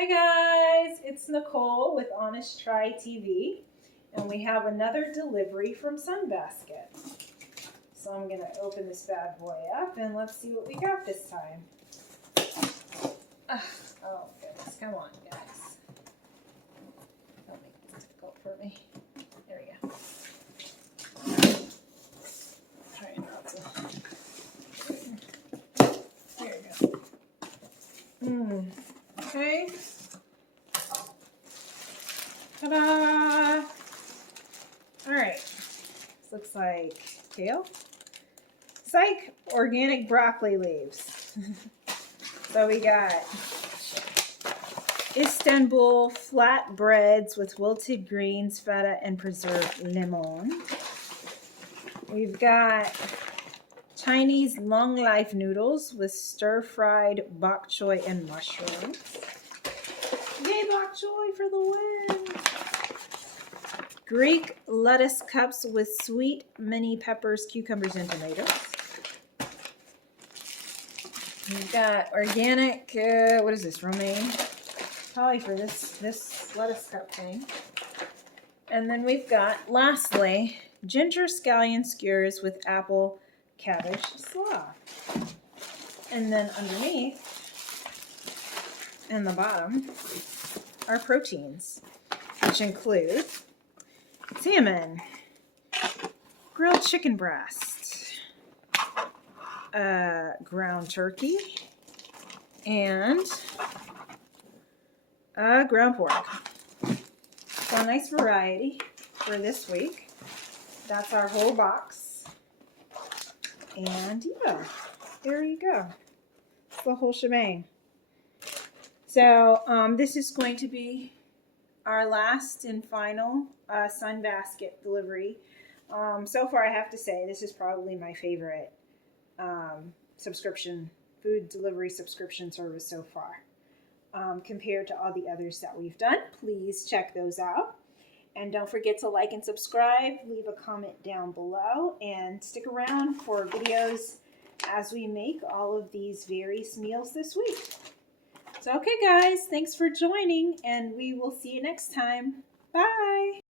Hi guys, it's Nicole with Honest Try TV, and we have another delivery from Sunbasket. So I'm going to open this bad boy up and let's see what we got this time. Oh goodness, come on guys. Don't make this difficult for me. There we go. Try not to. There you go. Okay. Ta-da! Alright. This looks like kale. Psych! Organic broccoli leaves. So we got Istanbul flatbreads with wilted greens, feta, and preserved lemon. We've got Chinese long life noodles with stir-fried bok choy and mushrooms. Yay, bok choy for the win! Greek lettuce cups with sweet mini peppers, cucumbers, and tomatoes. We've got organic, what is this, romaine? Probably for this lettuce cup thing. And then we've got, lastly, ginger scallion skewers with apple cabbage slaw. And then underneath, and the bottom, are proteins, which include salmon, grilled chicken breast, ground turkey, and ground pork. So a nice variety for this week. That's our whole box. And yeah, there you go. It's the whole shebang. So this is going to be our last and final Sunbasket delivery. So far I have to say this is probably my favorite food delivery subscription service so far. Compared to all the others that we've done. Please check those out. And don't forget to like and subscribe, leave a comment down below, and stick around for videos as we make all of these various meals this week. So okay guys, thanks for joining, and we will see you next time. Bye!